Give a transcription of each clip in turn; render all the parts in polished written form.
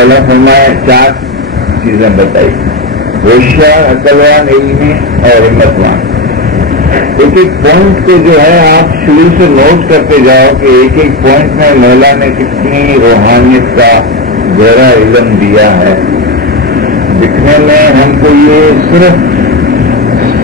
مولا فرمایا 4 چیزیں بتائی: ہوشیار، عقلوان، علمی اور ہمتوان۔ ایک ایک پوائنٹ کو جو ہے آپ شروع سے نوٹ کرتے جاؤ کہ ایک ایک پوائنٹ میں مولا نے کتنی روحانیت کا گہرا علم دیا ہے۔ دکھنے میں ہم کو یہ صرف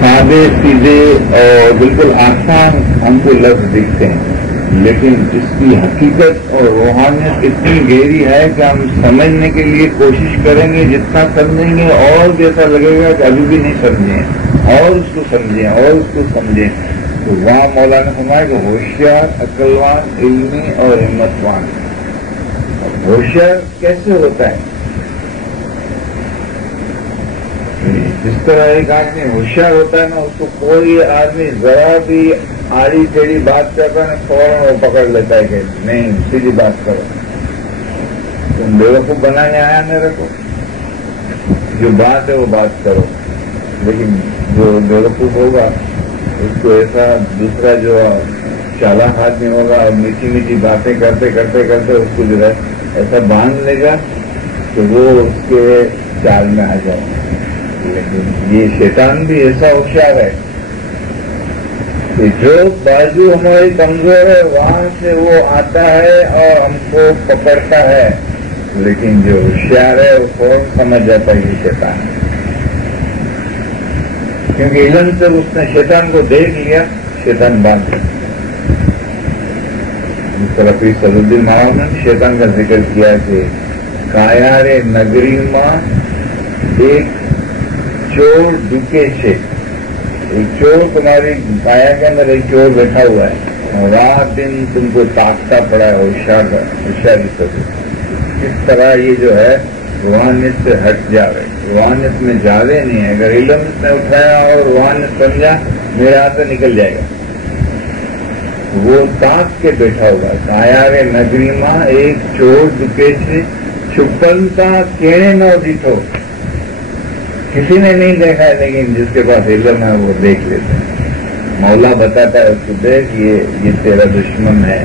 سادے سیدھے اور بالکل آسان ہم کو لفظ دکھتے ہیں، لیکن اس کی حقیقت اور روحانیت اتنی گہری ہے کہ ہم سمجھنے کے لیے کوشش کریں گے، جتنا سمجھیں گے اور بھی ایسا لگے گا کہ ابھی بھی نہیں سمجھیں، اور اس کو سمجھیں اور اس کو سمجھیں۔ تو وہاں مولا نے فرمایا کہ ہوشیار، عقلوان، علمی اور ہمتوان۔ ہوشیار کیسے ہوتا ہے؟ جس طرح ایک آدمی ہوشیار ہوتا ہے نا، اس کو کوئی آدمی ذرا بھی آڑی ٹیڑھی بات کرتا ہے، فوراً وہ پکڑ لیتا ہے کہ نہیں، سیدھی بات کرو، تم بیوقوف بنانے آیا میرے کو، جو بات ہے وہ بات کرو۔ لیکن جو بیوقوف ہوگا اس کو ایسا دوسرا جو چالاک آدمی ہوگا اور میٹھی میٹھی باتیں کرتے کرتے کرتے اس کو جو ہے ایسا باندھ لے گا کہ وہ اس کے جال میں آ جائے۔ لیکن یہ شیطان بھی ایسا ہوشیار ہے کہ جو بازو ہماری کمزور ہے وہاں سے وہ آتا ہے اور ہم کو پکڑتا ہے، لیکن جو ہوشیار ہے وہ فوراً سمجھ جاتا ہے یہ شیطان ہے، کیونکہ علم سے اس نے شیطان کو دیکھ لیا، شیطان باندھ گیا۔ اس طرح پیر صدر الدین مہاراج نے شیطان کا ذکر کیا کہ کایا رے نگری ماں ایک چور ڈکے سے، ایک چور تمہاری کایا کے اندر ایک چور بیٹھا ہوا ہے، رات دن تم کو تاکتا پڑا ہے ہوشیاری سے۔ اس طرح یہ جو ہے روحانیت سے ہٹ جا رہے، روحانیت میں جاوے نہیں ہے۔ اگر علم اس نے اٹھایا اور روحانیت سمجھا، میرے ہاتھ سے نکل جائے گا۔ وہ تاک کے بیٹھا ہوگا، کایا رے نگری ماں ایک چور ڈکے سے چھپنتا کیڑے نہ ڈٹھو۔ کسی نے نہیں دیکھا ہے، لیکن جس کے پاس علم ہے وہ دیکھ لیتا ہے۔ مولا بتاتا ہے اس کو، دیکھ یہ تیرا دشمن ہے،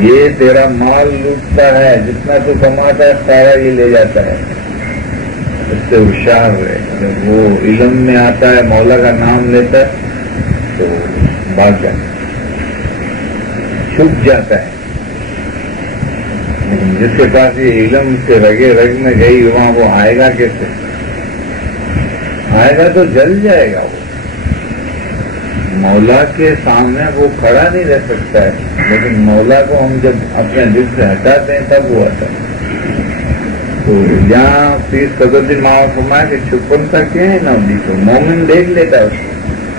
یہ تیرا مال لوٹتا ہے، جتنا تو کماتا ہے سارا یہ لے جاتا ہے۔ اس سے ہوشیار رہے، جب وہ علم میں آتا ہے، مولا کا نام لیتا ہے تو بھاگ جاتا ہے، چھپ جاتا ہے۔ لیکن جس کے پاس یہ علم سے رگے رگ میں گئی، وہاں وہ آئے گا کیسے؟ آئے گا تو جل جائے گا۔ وہ مولا کے سامنے وہ کھڑا نہیں رہ سکتا ہے، لیکن مولا کو ہم جب اپنے دل سے ہٹاتے ہیں تب وہ آتا ہے۔ تو یہاں پیر صدر الدین مہاراج فرمایا کہ چھپن کا کیا ہے نا، تو مومن دیکھ لیتا ہے اس کو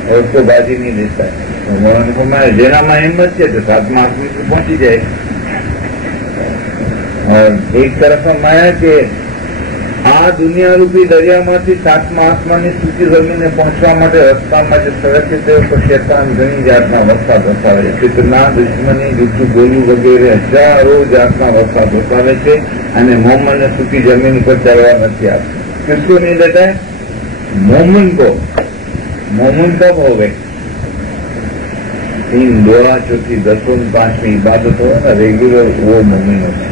اور اس کو بازی نہیں دیتا ہے۔ تو مولانا نے فرمایا جینا ماں ہمت سے تو 7 آسمان سے پہنچی جائے۔ اور ایک طرف فرمایا کہ આ દુનિયા રૂપી દરિયામાંથી 7મા આસમાનની સૂકી જમીને પહોંચવા માટે રસ્તામાં જે સળકે તે ઉપર શેતાન ઘણી જાતના વરસાદ વસાવે છે, ફિતના, દુશ્મની, જૂઠું બોલવું વગેરે હજારો જાતના વરસાદ વસાવે છે અને મોમનને સૂકી જમીન ઉપર ચાલવા નથી આપતું। કિસકો નહીં દેતા है? मोमिन को। मोमिन कब हो गए? 3 दुआ, चौथी, 10वीं, 5वीं इबादत हो ना रेगुलर, वो मोमिन होता है।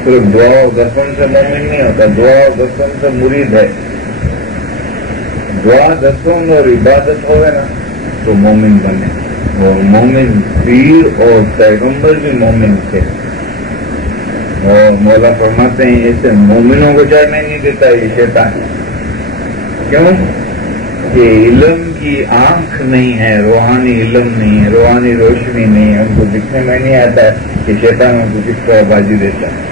सिर्फ दुआ और दफन से मोमिन नहीं होता, दुआ और दफन से मुरीद है। दुआ, दफन और इबादत हो गए ना तो मोमिन बने। और मोमिन पीर और पैगंबर भी मोमिन थे। और मौला फरमाते हैं ऐसे मोमिनों को चढ़ने नहीं देता ये शैतान। क्यों? कि इल्म की आंख नहीं है, रूहानी इल्म नहीं है, रूहानी रोशनी नहीं है, उनको दिखने में नहीं आता है कि शैतान उनको किस तरह बाजी देता है।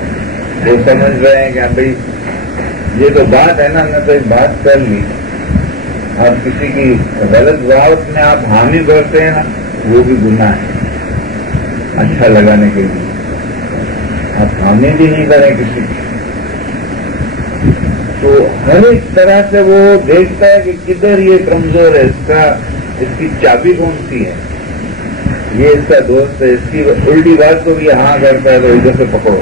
वो समझ रहे हैं कि भाई ये तो बात है ना, हमने तो एक बात कर ली। आप किसी की गलत बात में आप हामी करते हैं ना, वो भी गुनाह है। अच्छा लगाने के लिए आप हामी भी नहीं करें किसी की। तो हर एक तरह से वो देखता है कि किधर ये कमजोर है, इसकी चाबी कौन सी है, ये इसका दोस्त है, इसकी उल्टी बात को भी हाँ करता है तो इधर से पकड़ो।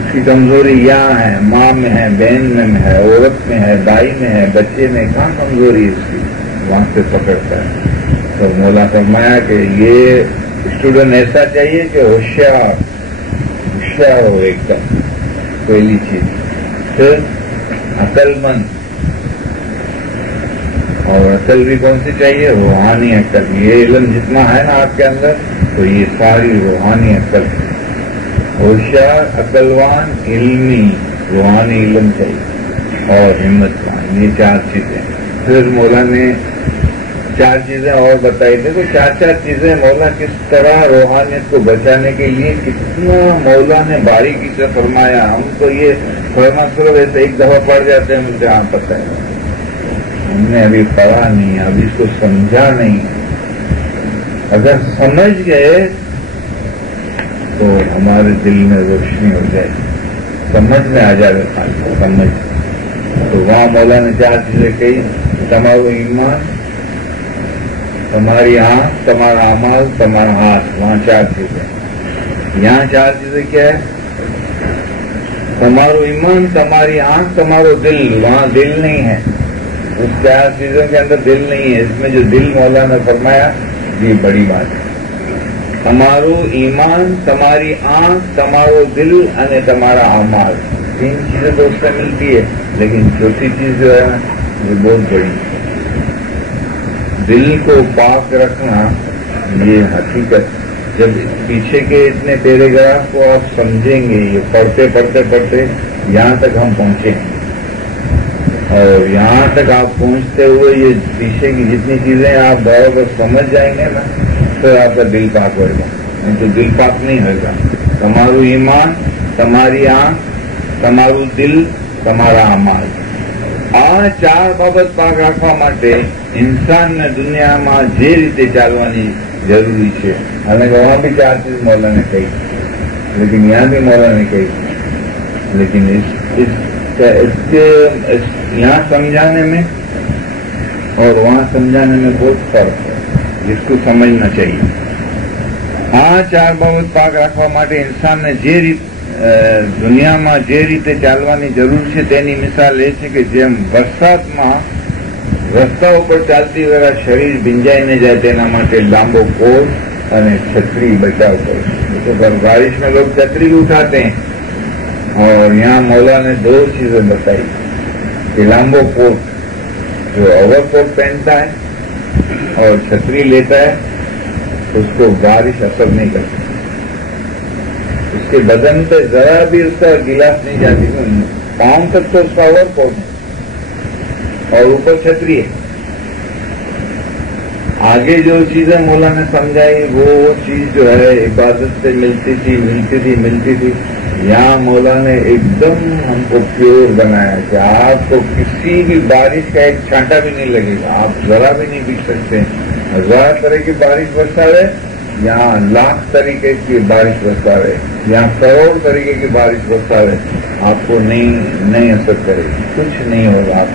इसकी कमजोरी यहाँ है, माँ में है, बहन में है, औरत में है, दाई में है, बच्चे में, कहाँ कमजोरी है इसकी, वहां से पकड़ता है। तो मौला फरमाया कि ये स्टूडेंट ऐसा चाहिए कि होशियार होशियार हो एकदम, पहली चीज। फिर अक्लमंद, और अकल भी कौन सी चाहिए? रूहानी अकल। ये इल्म जितना है ना आपके अंदर, तो ये सारी रूहानी अकल। होशियार, अकलवान, इल्मी, रूहानी इल्म चाहिए, और हिम्मतवान। ये चार चीजें। फिर मौला ने चार चीजें और बताई थी। तो चार चीजें मौला किस तरह रूहानियत को बचाने के लिए कितना मौला ने बारीकी से फरमाया। हम तो ये फरमा सिर्फ ऐसे एक दफा पढ़ जाते हैं, मुझे हाँ पता है, हमने अभी पढ़ा नहीं, अभी इसको समझा नहीं। अगर समझ गए तो हमारे दिल में रोशनी हो जाएगी, समझ में आ जाएगा खाली समझ। तो वहां मौला ने चार चीजें कही, तुम्हारा ईमान, तुम्हारी आंख, तुम्हारा अमल, तुम्हारा हाथ। वहां चार चीजें। यहाँ चार चीजें क्या है? तुम्हारो ईमान, तुम्हारी आंख, तुम्हारो दिल। वहां दिल नहीं है, उस चार चीजों के अंदर दिल नहीं है। इसमें जो दिल मौला ने फरमाया, ये बड़ी बात है। તમારું ईमान, તમારી आंख, તમારો दिल અને તમારા अमाल। तीन चीजें तो उसमें मिलती है, लेकिन चौथी चीज जो है ये बहुत बड़ी। दिल को पाक रखना, ये हकीकत। जब पीछे के इतने पैराग्राफ को आप समझेंगे, ये पढ़ते पढ़ते पढ़ते यहाँ तक हम पहुंचे, और यहाँ तक आप पहुंचते हुए ये पीछे की जितनी चीजें आप बराबर समझ जाएंगे ना, फिर आपका दिल पाक होगा। नहीं तो दिल पाक नहीं होगा। તમારું ईमान, તમારી आंख, તમારું दिल, તમારા अमाल। આ ચાર બાબત પાક રાખવા માટે ઇન્સાનને દુનિયામાં જે રીતે ચાલવાની જરૂરી છે, અને વહાં भी चार चीज मौला ने कही, लेकिन यहाँ भी मौला ने कही। लेकिन इसके यहाँ समझाने में और वहाँ समझाने में बहुत फर्क है, जिसको समझना चाहिए। આ ચાર બાબત પાક રાખવા માટે ઇન્સાનને જે દુનિયામાં જે રીતે ચાલવાની જરૂર છે તેની મિસાલ એ છે કે જેમ વરસાદમાં રસ્તા ઉપર ચાલતી વેળા શરીર ભીંજાઈ ન જાય તેના માટે લાંબો કોટ અને છત્રી બચાવ કરો। तो बारिश में लोग छतरी उठाते हैं, और यहाँ मौला ने दो चीजें बताई कि लांबो कोट, जो ओवर कोट पहनता है और छतरी लेता है, उसको बारिश असर नहीं करती। उसके बदन पे जरा भी उसका गिलास नहीं जाती, पांव तक तो उसका ओवर कोट है और ऊपर छतरी है। आगे जो चीजें मौला ने समझाई, वो चीज जो है इबादत से मिलती थी। यहाँ मौला ने एकदम हमको प्योर बनाया कि आपको किसी भी बारिश का एक छांटा भी नहीं लगेगा, आप जरा भी नहीं बिक सकते। 1000 तरह की बारिश बरसावे, यहाँ लाख तरीके की बारिश बरसावे, यहाँ करोड़ तरीके की बारिश बरसावे, आपको नहीं असर करेगी, कुछ नहीं होगा। आप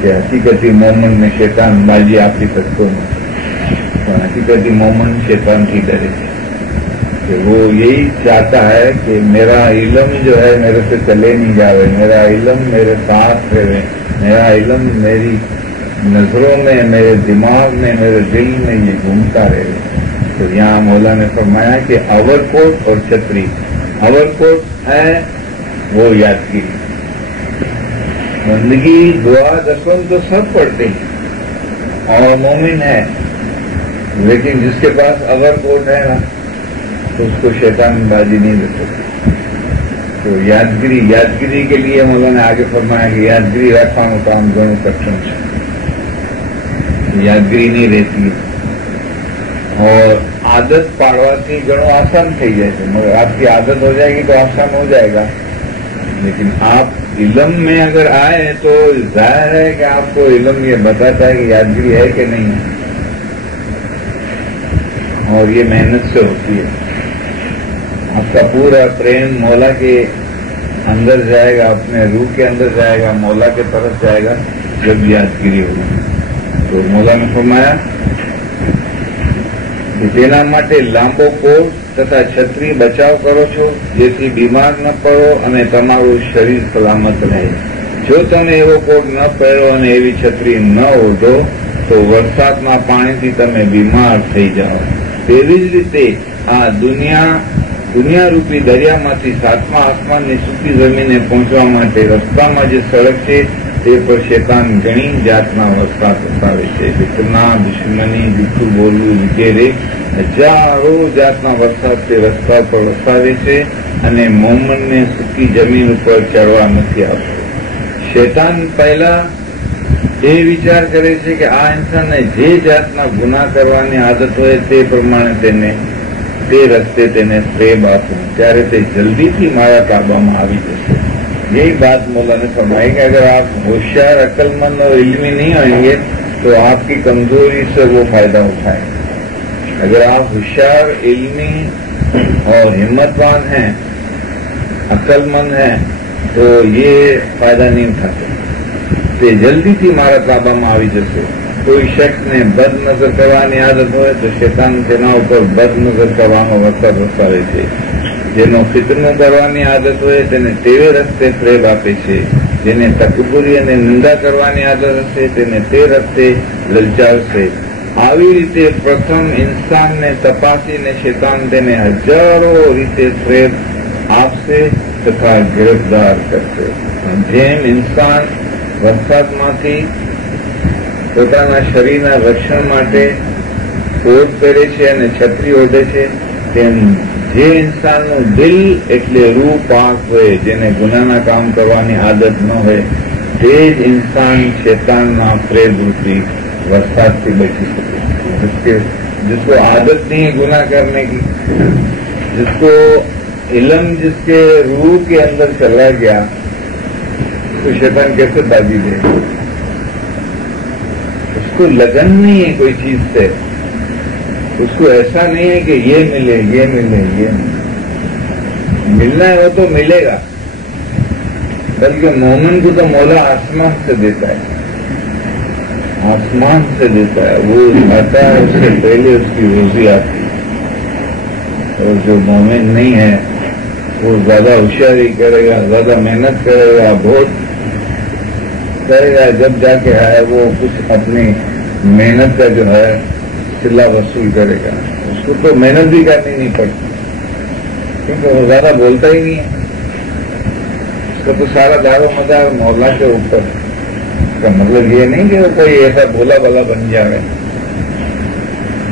हकीकती मोमन में शैतान बाजी आपकी तत्वों में, तो हकीकती मोमन शैतान की डरे, कि वो यही चाहता है कि मेरा इल्म जो है मेरे से चले नहीं जावे, मेरा इल्म मेरे साथ रहे, मेरा इल्म मेरी नजरों में, मेरे दिमाग में, मेरे दिल में ये घूमता रहे। तो यहाँ मौला ने फरमाया कि अवरकोट और छतरी। अवरकोट है वो यादगिरी, बंदगी, दुआ, दसवन तो सब पढ़ते हैं और मोमिन है, लेकिन जिसके पास अवरकोट है ना, तो उसको शैतान बाजी नहीं दे सकती। तो यादगिरी के लिए मौला ने आगे फरमाया कि यादगिरी रखવાનું કામ ઘણું કઠિન છે, यादगिरी नहीं रहती है, और आदत पाड़वाથી ઘણું आसान થઈ જાય છે। मगर आपकी आदत हो जाएगी तो आसान हो जाएगा, लेकिन आप इल्म में अगर आए तो जाहिर है कि आपको इल्म ये बताता है कि यादगिरी है कि नहीं है, और ये मेहनत से होती है। आपका पूरा प्रेम मौला के अंदर जाएगा, अपने रूह के अंदर जाएगा, मौला के तरफ जाएगा जब यादगिरी होगी। तो मौला ने फरमाया कि तेना माटे लांबो कोट तथा छतरी बचाव करो छो, जेथी बीमार न पड़ो अने तमारू शरीर सलामत रहे। जो तमे एवो कोट न पहेरो अने एवी छतरी न ओढो तो वरसादना पाणीथी तमे बीमार थई जाओ। तेवी ज रीते आ दुनिया દુનિયારૂપી દરિયામાંથી 7મા આસમાનની સૂકી જમીને પહોંચવા માટે રસ્તામાં જે સડક છે તે પર શેતાન ઘણી જાતના વરસાદ વસાવે છે. ફિતના, દુશ્મની, જૂઠું બોલવું વગેરે હજારો જાતના વરસાદ તે રસ્તા પર વસાવે છે અને મોમનને સૂકી જમીન ઉપર ચડવા નથી આપતો. શેતાન પહેલા એ વિચાર કરે છે કે આ ઇન્સાનને જે જાતના ગુના કરવાની આદત હોય તે પ્રમાણે તે રસ્તે તેને ફ્રેબ આપું, ત્યારે તે જલ્દીથી મારા કાબામાં આવી જશે. यही बात मौला ने फरमाई कि अगर आप होशियार, अक्लमंद और इल्मी नहीं होंगे तो आपकी कमजोरी से वो फायदा उठाए. अगर आप होशियार, इल्मी और हिम्मतवान हैं, अक्लमंद हैं, तो ये फायदा नहीं उठाते. તે જલ્દીથી મારા કાબામાં આવી જશે. કોઈ શખ્સને બદ નજર કરવાની આદત હોય તો શેતાન તેના ઉપર બદ નજર કરવાનો વરસાદ વસાવે છે. જેનો ફિતનો કરવાની આદત હોય તેને તેવે રસ્તે ફ્રેબ આપે છે. જેને તકબુરી અને નિંદા કરવાની આદત હશે તેને તે રસ્તે લલચાવશે. આવી રીતે પ્રથમ ઇન્સાનને તપાસીને શેતાન તેને હજારો રીતે ફ્રેબ આપશે તથા ગિરફ્તાર કરશે. જેમ ઇન્સાન વરસાદમાંથી પોતાના શરીરના રક્ષણ માટે કોટ પહેરે છે અને છત્રી ઓઢે છે, તેમ જે ઇન્સાનનું દિલ એટલે રૂહ પાક હોય, જેને ગુનાના કામ કરવાની આદત ન હોય, તે જ ઇન્સાન શેતાનના પ્રેરરૂપી વરસાદથી બચી શકે. जिसको आदत नहीं है गुनाह करने की, जिसको इल्म जिसके रूह के अंदर चला गया, तो शैतान कैसे बाजी दे? उसको लगन नहीं है कोई चीज से, उसको ऐसा नहीं है कि ये मिले ये मिले ये मिले. मिलना है वो तो मिलेगा, बल्कि मोमिन को तो मौला आसमान से देता है, आसमान से देता है. वो आता है उससे पहले उसकी रोजी आती है. और जो मोमिन नहीं है वो ज्यादा होशियारी करेगा, ज्यादा मेहनत करेगा, बहुत करेगा, जब जाके है वो कुछ अपनी मेहनत का जो है सिला वसूल करेगा. उसको तो मेहनत भी करनी नहीं पड़ती क्योंकि वो ज्यादा बोलता ही नहीं है. उसका तो सारा दारो मदार मौला के ऊपर. इसका मतलब ये नहीं कि वो कोई ऐसा भोला भला बन जाए,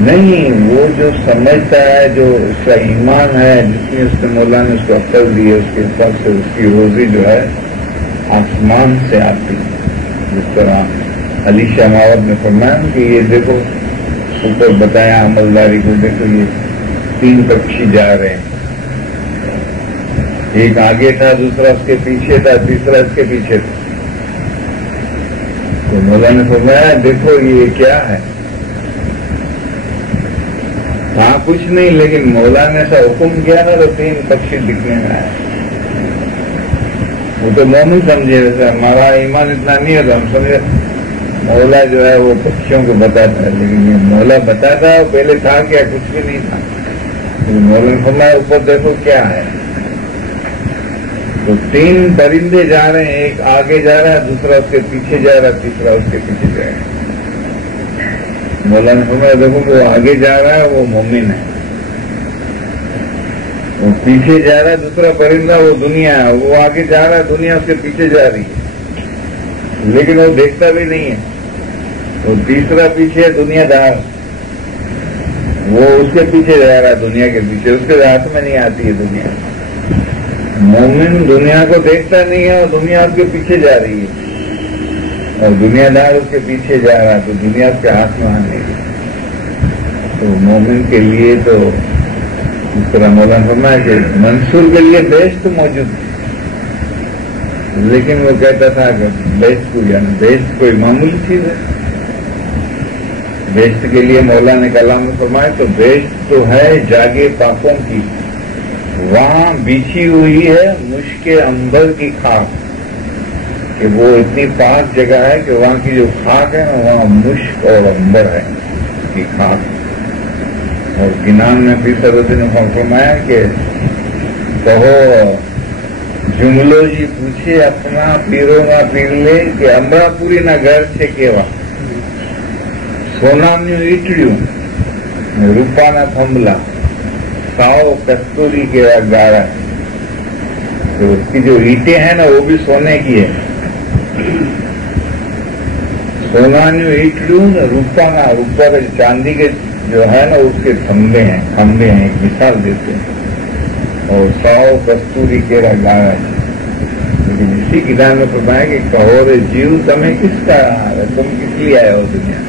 नहीं. वो जो समझता है, जो उसका ईमान है, जिसमें उसने मौला ने उसको अक्ल दी है, उसके हिसाब से उसकी रोजी जो है आसमान से आती है. जिस तरह अली शाह मावत ने फरमाया कि ये देखो ऊपर बताया अमलदारी को, देखो ये 3 पक्षी जा रहे हैं, एक आगे था, दूसरा उसके पीछे था, तीसरा इसके पीछे था. तो मौला ने फरमाया देखो ये क्या है? हाँ कुछ नहीं, लेकिन मौला ने ऐसा हुक्म किया ना तो 3 पक्षी दिखने में आए. वो तो मोमिन समझे, वैसे हमारा ईमान इतना नहीं होता, हम समझे मौला जो है वो पक्षियों को बताता है, लेकिन ये मौला बताता है पहले था क्या? कुछ भी नहीं था. तो मौला ने फरमाया ऊपर देखो क्या है. तो 3 परिंदे जा रहे हैं, एक आगे जा रहा है, दूसरा उसके पीछे जा रहा है, तीसरा उसके पीछे जा रहा है. मौला ने फरमाया देखो वो आगे जा रहा है वो मोमिन है, वो पीछे जा रहा है दूसरा परिंदा वो दुनिया है. वो आगे जा रहा है, दुनिया उसके पीछे जा रही है, लेकिन वो देखता भी नहीं है. तो तीसरा पीछे है दुनियादार, वो उसके पीछे जा रहा है, दुनिया के पीछे, उसके हाथ में नहीं आती है दुनिया. मोमिन दुनिया को देखता नहीं है और दुनिया उसके पीछे जा रही है, और दुनियादार उसके पीछे जा रहा है, तो दुनिया उसके हाथ में आने की. तो मोमिन के लिए तो इस तरह मौलाना फरमाया कि मंसूर के लिए बेस्ट मौजूद, लेकिन वो कहता था कि बेस्ट को यानी बेस्ट कोई मामूली चीज है. बेस्ट के लिए मौला ने कलाम में फरमाया तो बेस्ट तो है जागे पाकों की, वहां बिछी हुई है मुश्के अंबर की खाक, कि वो इतनी पाक जगह है कि वहां की जो खाक है ना वहां मुश्क और अंबर है की खाक. और गिनान में फिर सरुद्दीन ने फरमाया कि कहो जुमलो जी पूछे अपना पीरो ना पीर ले कि अमरापुरी ना घर છે કેવા, સોનાની ઈટડીઓ, રૂપાના થંભલા, 100 कस्तूरी के गारा है। तो उसकी जो ईंटें हैं ना वो भी सोने की है। सोनानी ईट लू न रूपा का चांदी के जो है ना उसके खंभे हैं, एक मिसाल देते हैं। और 100 कस्तूरी के गारा है। लेकिन इसी किताब में फरमाया कि कहो रे जीव तुम्हें किसका, तुम किस लिए आए हो दुनिया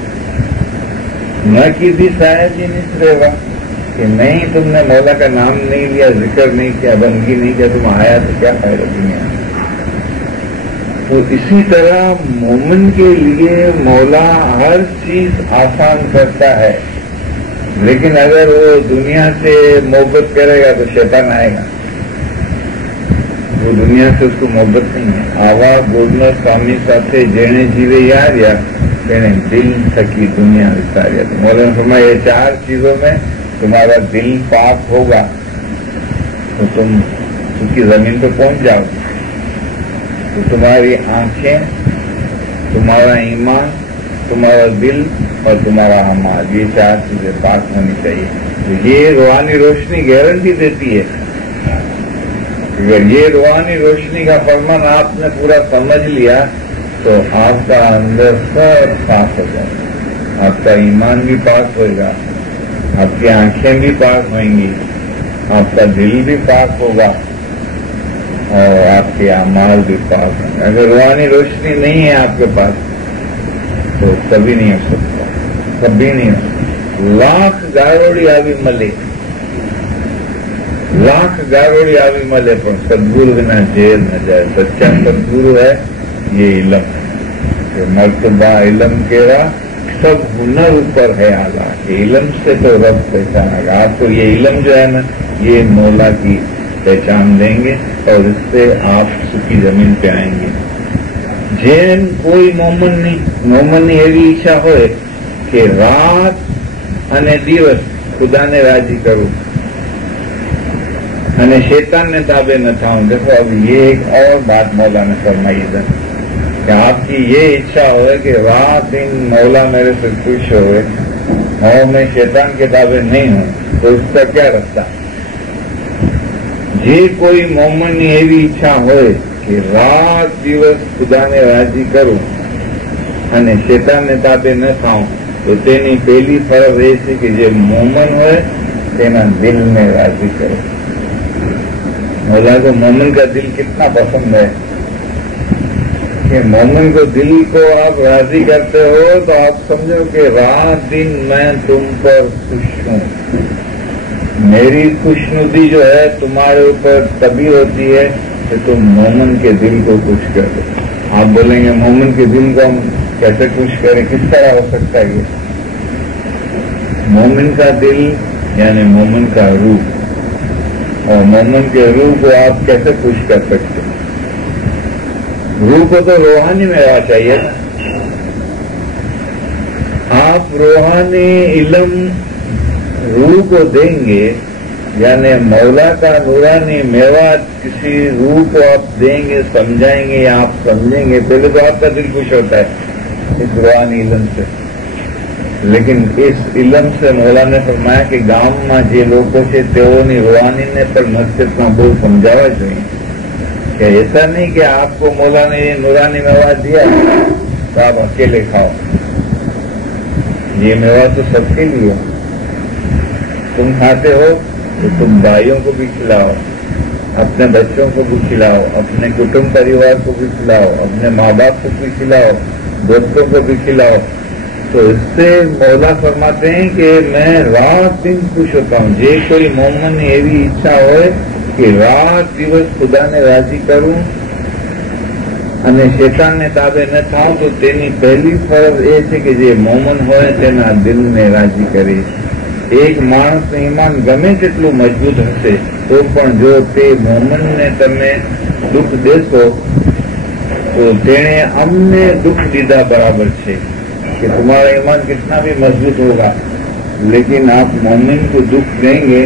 न की भी शायद ही निश्रेवा, कि नहीं तुमने मौला का नाम नहीं लिया, जिक्र नहीं किया, बंदगी नहीं किया, तुम आया तो क्या फायदा दुनिया। तो इसी तरह मोमिन के लिए मौला हर चीज आसान करता है, लेकिन अगर वो दुनिया से मोहब्बत करेगा तो शैतान आएगा। वो दुनिया से उसको मोहब्बत नहीं है। आवा गोदना स्वामी साथे जेने जीवे यारिया तेने दिल थकी दुनिया विस्तारिया। तो मौलाना फरमाया ये 4 चीजों में तुम्हारा दिल पाक होगा तो तुम उसकी जमीन पे पहुंच जाओगे। तो तुम्हारी आंखें, तुम्हारा ईमान, तुम्हारा दिल और तुम्हारा अमाल, ये 4 चीजें पाक होनी चाहिए। तो ये रूहानी रोशनी गारंटी देती है। अगर ये रूहानी रोशनी का फरमान आपने पूरा समझ लिया तो आपका अंदर सब साफ हो जाएगा, आपका ईमान भी पाक होगा, आपकी आंखें भी पाक होंगी, आपका दिल भी पाक होगा और आपके अमाल भी पाक होंगे। अगर रूहानी रोशनी नहीं है आपके पास तो कभी नहीं हो सकता, कभी नहीं हो सकता। लाख गारोड़ी आवी मले, लाख गारोड़ी आवी मले पर सदगुरु बिना जेल न जाए। सच्चा सदगुरु है ये इलम है। मर्तबा इलम केरा सब हुनर ऊपर है आला। इलम से तो रब पहचानेगा आपको। ये इलम जो है ना ये मौला की पहचान देंगे और इससे आप सुखी जमीन पे आएंगे। जेन कोई मोमननी एवी ઈચ્છા હોય કે રાત અને દિવસ खुदाने राजी करूं અને शैतान ने ताबे न थाऊं। देखो अब ये एक और बात मौला ने फरमाई है कि आपकी ये इच्छा हो कि रात दिन मौला मेरे से खुश होए और मैं शैतान के ताबे नहीं हूं तो इसका क्या रास्ता। जे कोई मोमननी एवी ઈચ્છા હોય कि रात दिवस खुदाने राजी करूं અને શેતાનને તાબે ન થાઉં તો તેની પહેલી ફરજ એ છે કે જે મોમન હોય તેના દિલને રાજી કરો। मौला को मोमन का दिल कितना पसंद है कि मोमन को दिल को आप राजी करते हो तो आप समझो कि रात दिन मैं तुम पर खुश हूं। मेरी खुशनुदी जो है तुम्हारे ऊपर तभी होती है कि तुम मोमन के दिल को खुश कर दो। आप बोलेंगे मोमन के दिल को हम कैसे खुश करें, किस तरह हो सकता है ये। मोमिन का दिल यानी मोमिन का रूह, और मोमिन के रूह को आप कैसे खुश कर सकते हैं। रूह को तो रूहानी में रहना चाहिए ना। आप रूहानी इल्म रूह को देंगे यानी मौला का नूरानी मेवात किसी रूह को आप देंगे, समझाएंगे या आप समझेंगे, पहले तो आपका दिल खुश होता है इस रूहानी इल्म से। लेकिन इस इल्म से मौला ने फरमाया कि गांव में जे लोगों से तेओनी रूहानी ने पर मस्जिद में बोल समझावा चाहिए कि ऐसा नहीं कि आपको मौला ने ये नूरानी मेवा दिया तो आप अकेले खाओ। ये मेवा तो सबके लिए हो। तुम खाते हो तो तुम भाइयों को भी खिलाओ, अपने बच्चों को भी खिलाओ, अपने कुटुंब परिवार को भी खिलाओ, अपने माँ बाप को भी खिलाओ, दोस्तों को भी खिलाओ। तो इससे मौला फरमाते हैं कि मैं रात दिन खुश होता हूँ। जे कोई मोमन ने एवी इच्छा हो कि रात दिवस खुदा ने राजी करूं અને શેતાનને તાબે ન થાઉં તો તેની પહેલી ફરજ એ છે કે જે મોમન હોય તેના દિલને રાજી કરે। એક માણસનું ઈમાન ગમે તેટલું મજબૂત હશે તો પણ જો તે મોમનને તમે દુઃખ દેશો તો તેણે અમને દુઃખ દીધા બરાબર છે कि तुम्हारा ईमान कितना भी मजबूत होगा लेकिन आप मोमिन को दुख देंगे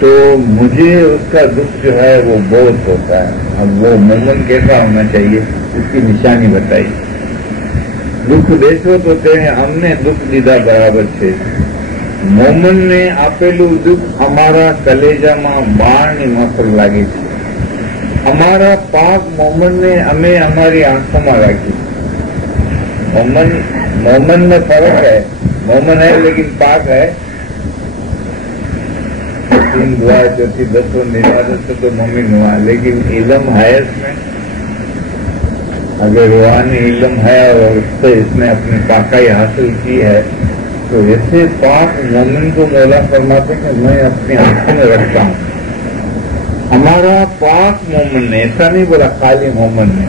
तो मुझे उसका दुख जो है वो बहुत होता है। अब वो मोमिन कैसा होना चाहिए उसकी निशानी बताइए। दुख देशो तो तेने हमने दुख दीदा बराबर छे। મોમનને આપેલું દુઃખ અમારા કલેજામાં બાણની માફક લાગે છે. અમારા પાક મોમનને અમે અમારી આંખોમાં રાખી. मोमन में फर्क है. मोमन है लेकिन पाक है. 3 दुआ चौथी 10 निरादत से तो मोमिन हुआ, लेकिन इल्म है इसमें. अगर रूहानी इल्म है और उससे इसने अपनी पाकाई हासिल की है तो ऐसे पाक मोमिन को मौला फरमाते कि मैं अपनी आंखों में रखता हूँ. हमारा पाक मोमिन ने, ऐसा नहीं बोला खाली मोमिन ने,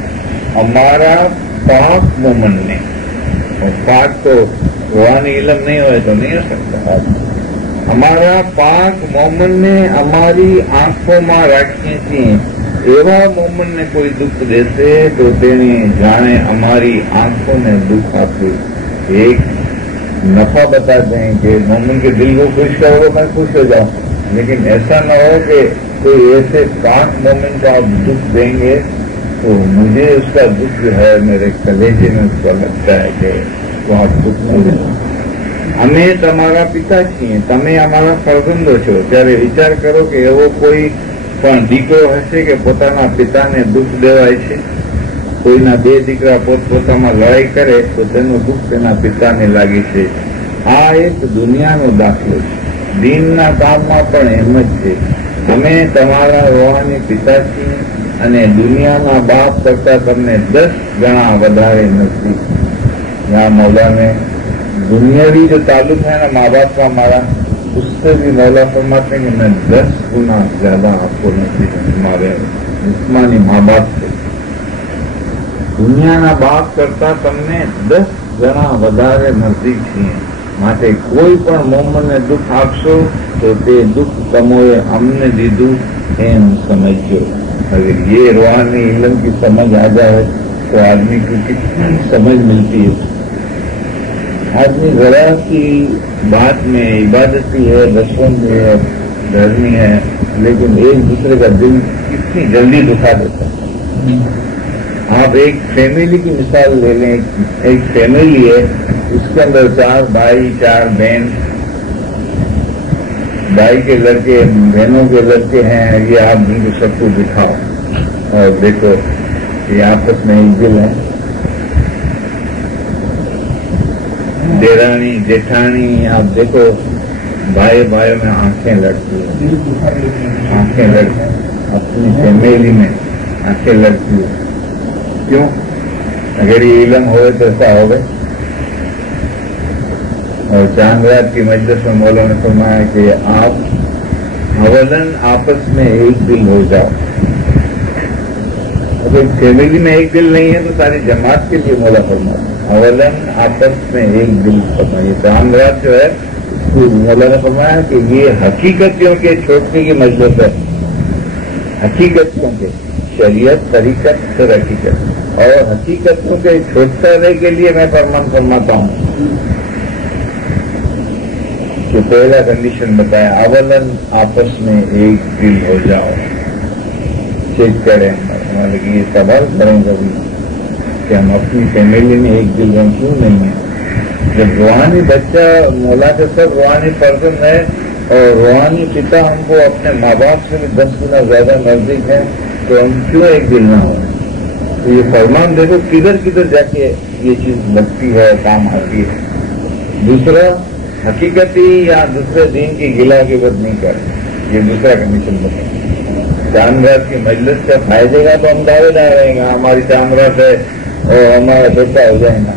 हमारा पाक मोमिन ने. और पाक तो रूहानी इल्म नहीं हो तो नहीं हो सकता. हमारा पाक मोमिनने हमारी आंखों में राखी थी. एवा मोमिनने कोई दुख देते तो तेने जाने हमारी आंखों में दुख आते. एक नफा बता दें कि मोमिन के दिल को खुश करो मैं खुश हो जाऊं, लेकिन ऐसा न हो कि कोई ऐसे पाक मोमिन को आप दुख देंगे तो मुझे उसका दुख जो है मेरे कलेजे में उसका लगता है कि तो आप दुख नहीं देना. અમે તમારા પિતા છીએ, તમે અમારા ફરજંદો છો. ત્યારે વિચાર કરો કે એવો કોઈ પણ દીકરો હશે કે પોતાના પિતાને દુઃખ દેવાય છે. કોઈના 2 દીકરા પોતપોતામાં લડાઈ કરે તો તેનું દુઃખ તેના પિતાને લાગે છે. આ એક દુનિયાનો દાખલો છે. દીનના કામમાં પણ એમ જ છે. અમે તમારા રોહાની પિતા છીએ અને દુનિયાના બાપ કરતા તમને 10 ગણા વધારે નજદીક. यहाँ मौला ने दुनियावी जो ताल्लुक है ना माँ बाप का हमारा, उससे भी मौला फरमाते हैं कि मैं 10 गुना ज्यादा आपको नजदीक हूँ हमारे जिस्मानी माँ बाप से. दुनियाना बाप करता તમને 10 ગણા વધારે નજદીક છીએ. માટે કોઈ પણ મોમનને દુઃખ આપશો તો તે દુઃખ તમોએ અમને દીધું એમ સમજજો. अगर ये रूहानी इल्म की समझ आ जाए तो आदमी को कितनी समझ मिलती है. आदमी जरा की बात में इबादती है, दशवंती है, धर्मी है, लेकिन एक दूसरे का दिल कितनी जल्दी दुखा देता है. आप एक फैमिली की मिसाल ले लें. एक फैमिली है, उसके अंदर 4 भाई 4 बहन. भाई के लड़के बहनों के लड़के हैं. ये आप इनको सबको दिखाओ और देखो ये आपस में एक दिल है. देरानी जेठानी आप देखो भाई भाइयों में आंखें लड़ती है. आंखें लड़ती अपनी फैमिली में आंखें लड़ती है. क्यों? अगर ये इल्म हो तो ऐसा हो गए. और चांद रात की मजलिस में मौला ने फरमाया कि आप अवलन आपस में एक दिल हो जाओ. अगर फैमिली में एक दिल नहीं है तो सारी जमात के लिए मौला फरमाया अवलन आपस में एक दिल फरमाइए. चांद रात जो है उसको मौला ने फरमाया कि ये हकीकतियों के छोड़ने की मजलिस है. हकीकतियों के शरीयत तरीकत फिर हकीकत, और हकीकतों के छोड़ने के लिए मैं फरमान फरमाता हूँ कि पहला कंडीशन बताया अवलन आपस में एक दिल हो जाओ. चेक करें हमारे ये सवाल करें कभी कि हम अपनी फैमिली में एक दिल हम क्यों नहीं है. जब रूहानी बच्चा मौला के सब रूहानी पर्सन है और रूहानी पिता हमको अपने माँ बाप से भी 10 गुना ज्यादा नजदीक है तो हम क्यों एक दिल ना हो. तो ये फरमान देखो किधर किधर जाके ये चीज लगती है, काम आती है. दूसरा हकीकती या दूसरे दिन की गिला की बात नहीं कर. ये दूसरा कंडीशन बताए. चांद रात की मजलिस से फायदेगा तो हम दावेदार रहेंगे हमारी चांद रात है और हमारा छोटा हो जाएगा,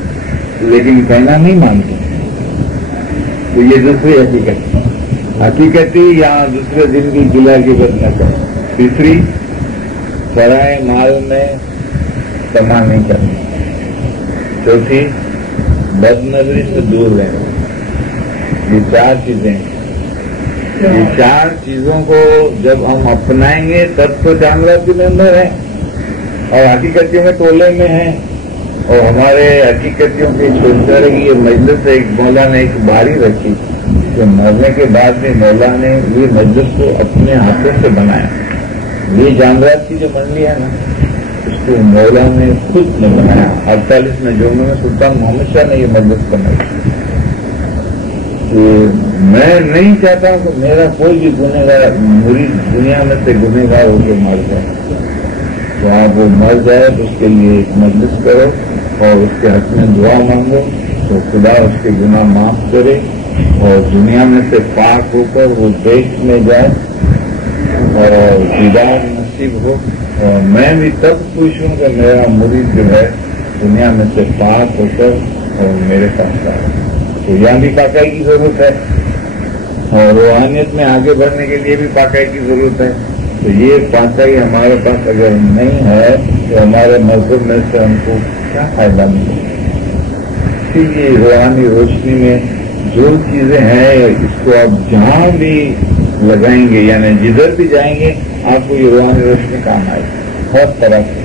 लेकिन कहना नहीं मानते. तो ये दूसरी हकीकत. हकीकती या दूसरे दिन की गिला की बात न करें. तीसरी पराए माल में तमा नहीं करनी. चौथी बदनजरी से दूर रहना. ये 4 चीजें. ये 4 चीजों को जब हम अपनाएंगे तब तो चांदरात के अंदर है और हकीकतियों में टोले में है. और हमारे हकीकतियों के छोड़ने की ये मजलिस एक मौला ने एक बारी रखी कि मरने के बाद भी मौला ने ये मजलिस को अपने हाथों से बनाया. ये चांदरात की जो मंडली है ना उसको मौला ने खुद ने बनाया. 48 में जो में सुल्तान मोहम्मद शाह ने ये मजलिस बनाई. کہ میں نہیں چاہتا کہ میرا کوئی بھی گنہگار مرید دنیا میں سے گنہگار ہو کے مر جائے، تو آپ وہ مر جائے تو اس کے لیے ایک مجلس کرو اور اس کے حق میں دعا مانگو تو خدا اس کے گناہ معاف کرے اور دنیا میں سے پاک ہو کر وہ دیش میں جائے اور دیدار نصیب ہو. اور میں بھی تب خوش ہوں کہ میرا مرید جو ہے دنیا میں سے پاک ہو کر اور میرے پاس آئے. تو یہاں بھی پاکائی کی ضرورت ہے اور روحانیت میں آگے بڑھنے کے لیے بھی پاکائی کی ضرورت ہے. تو یہ پاکائی ہمارے پاس اگر نہیں ہے تو ہمارے مذہب میں سے ہم کو کیا فائدہ ملے. اسی لیے روحانی روشنی میں جو چیزیں ہیں اس کو آپ جہاں بھی لگائیں گے یعنی جدھر بھی جائیں گے آپ کو یہ روحانی روشنی کام آئے بہت طرح سے.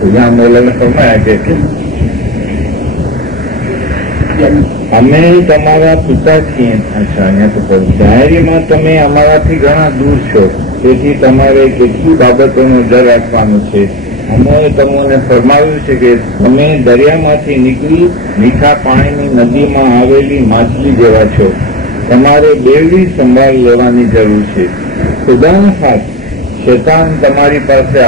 تو یہاں مولا نے فرمایا کہ અમે તમારા પિતા છીએ. અચ્છા, અહીંયા તો ડાયરીમાં તમે અમારાથી ઘણા દૂર છો, તેથી તમારે કેટલી બાબતોનો ડર રાખવાનો છે. અમોએ તમને ફરમાવ્યું છે કે તમે દરિયામાંથી નીકળી મીઠા પાણીની નદીમાં આવેલી માછલી જેવા છો. તમારે બેવડી સંભાળ લેવાની જરૂર છે. ખુદાના હાથ શેતાન તમારી પાસે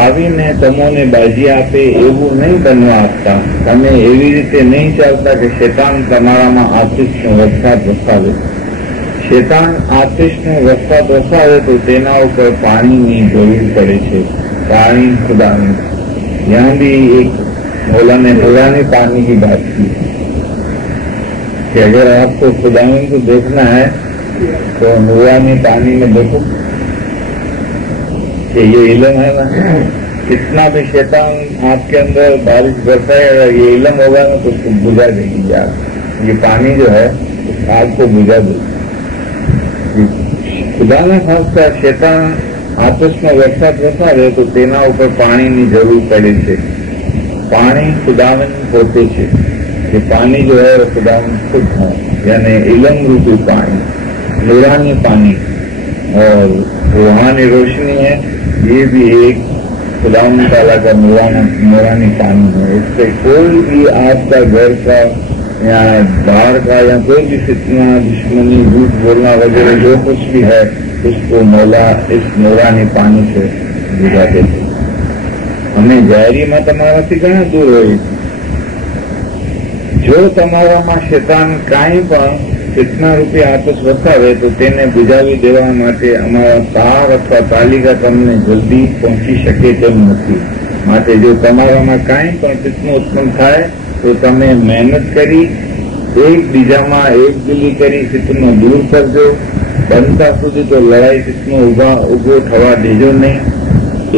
આવીને તમોને બાજી આપે એવું નહીં બનવા આપતા. તમે એવી રીતે નહીં ચાલતા કે શેતાન તમારામાં આતિશનો વરસાદ વસાવે. શેતાન આતિશનો વરસાદ વસાવે તો તેના ઉપર પાણીની જરૂર પડે છે. પાણી ખુદાની. यहाँ भी एक मौला ने नूरानी पानी की बात की कि अगर आपको खुदावन को देखना है तो नूरानी पानी में देखो कि ये इल्म है ना. कितना भी शैतान आपके अंदर बारिश बरसाए अगर ये इल्म होगा ना तो उसको बुझा देगी यार. ये पानी जो है आग को बुझा देगी. खुदा ने खासकर शैतान આતશનો વરસાદ વસાવે તો તેના ઉપર પાણીની જરૂર પડે છે. પાણી ખુદાવંદ પોતે છે. ये पानी जो है वो खुदावंद खुद है यानी इल्म रूपी पानी, नूरानी पानी और रूहानी रोशनी है. ये भी एक खुदावंद ताला का नूरानी पानी है. इससे कोई भी आपका घर का या बाहर का या कोई भी फितना, दुश्मनी, झूठ बोलना वगैरह जो कुछ भी है उसको मौला इस नूरानी पानी से बुझा देते. हमें जाहिरी में તમારાથી ઘણા દૂર હોય છે. જો તમારામાં શેતાન કાંઈ પણ ફિતના રૂપી આતશ વસાવે તો તેને બુજાવી દેવા માટે અમારા તાર અથવા તાલિકા તમને જલ્દી પહોંચી શકે તેમ નથી. માટે જો તમારામાં કાંઈ પણ ફિતનો ઉત્પન્ન થાય તો તમે મહેનત કરી એકબીજામાં એકદિલી કરી ફિતનો દૂર કરજો. બનતા સુધી તો લડાઈ ફિતનો ઉભો થવા દેજો નહીં.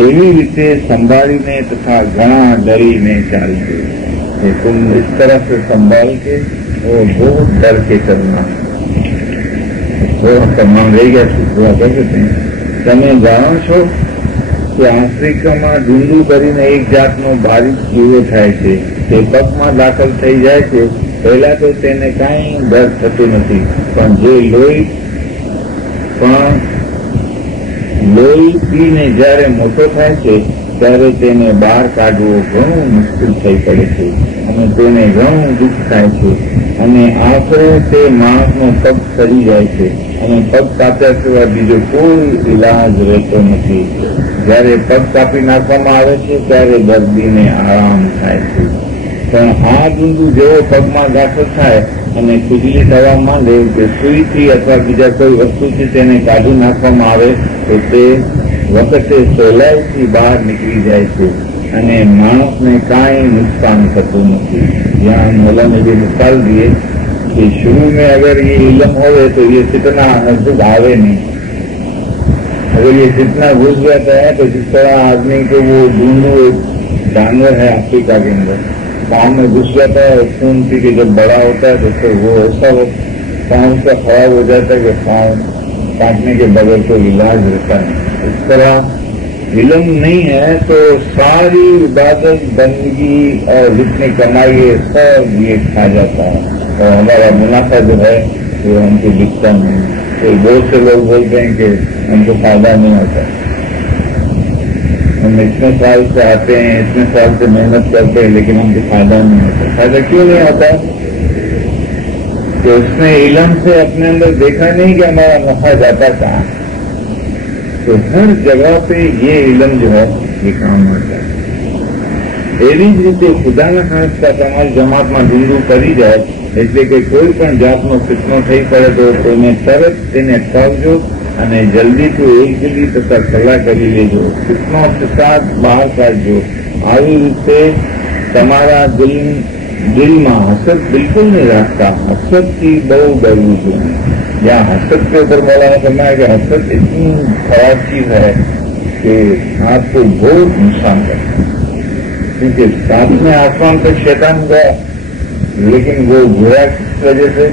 એવી રીતે સંભાળીને તથા ઘણા ડરીને ચાલજો. तुम इस तरह से संभाल के और बहुत डर के चलना. थोड़ा सम्मान रह गया थोड़ा कर देते हैं. તમે જાણો છો કે આફ્રિકામાં ડુંડું કરીને એક જાતનો બારીક જીવો થાય છે. તે પગમાં દાખલ થઈ જાય છે. પહેલા તો તેને કાંઈ ડર થતો નથી, પણ જે લોહી પીને જ્યારે મોટો થાય છે ત્યારે તેને બહાર કાઢવો ઘણું મુશ્કેલ થઈ પડે છે અને તેને ઘણું દુઃખ થાય છે અને આખરે તે માણસનો પગ સડી જાય છે અને પગ કાપ્યા સિવાય બીજો કોઈ ઇલાજ રહેતો નથી. જ્યારે પગ કાપી નાખવામાં આવે છે ત્યારે દર્દીને આરામ થાય છે. પણ આ ડુંડું જેવો પગમાં દાખલ થાય અને ખુજલી થવા માંડે કે સુઈથી અથવા બીજા કોઈ વસ્તુથી તેને કાઢી નાખવામાં આવે તો તે વખતે સહેલાઈથી બહાર નીકળી જાય છે અને માણસને કાંઈ નુકસાન થતું નથી. यहाँ मौला ने भी मिसाल दिए कि शुरू में अगर ये इल्म होवे तो ये फितना नजदीक आवे नहीं. अगर ये फितना घुस जाता है तो जिस तरह आदमी को वो ढूंढू एक जानवर है अफ्रीका के अंदर पाँव में घुस जाता है और खून पी के जब बड़ा होता है तो फिर वो ऐसा पाँव का खराब हो जाता है कि पाँव काटने के बगैर कोई इलाज रहता है. इस तरह इल्म नहीं है तो सारी इबादत, बंदगी और जितनी कमाई है सब ये खा जाता है और हमारा मुनाफा जो है वो हमको दिखता नहीं. तो बहुत से लोग बोलते हैं कि हमको फायदा नहीं होता. हम इतने साल से आते हैं, इतने साल से मेहनत करते हैं लेकिन हमको फायदा नहीं होता. फायदा क्यों नहीं होता? کہ اس نے علم سے اپنے اندر دیکھا نہیں کہ ہمارا نفع جاتا کہاں. تو ہر جگہ پہ یہ علم جو ہے یہ کام آتا ہے. એવી જ રીતે ખુદાના ખાસ્તા તમારી જમાતમાં ઢીંડું કરી જાય એટલે કે કોઈ પણ જાતનો ફિતનો થઈ પડે તો કોઈને તરત તેને અટકાવજો અને જલ્દીથી એકજલી તથા સલાહ કરી લેજો. ફિતનો ફસાદ બહાર કાઢજો. આવી રીતે તમારા દિલમાં હસદ બિલકુલ નહીં રાખતા. હસદથી બહુ ડરવું જોઈએ. यहाँ हसद के ऊपर मौलाना फरमाया कि हसद इतनी खराब चीज है कि आपको बहुत नुकसान करता है. क्योंकि साथ में आसमान तक शैतान गया, लेकिन वो गया किस वजह से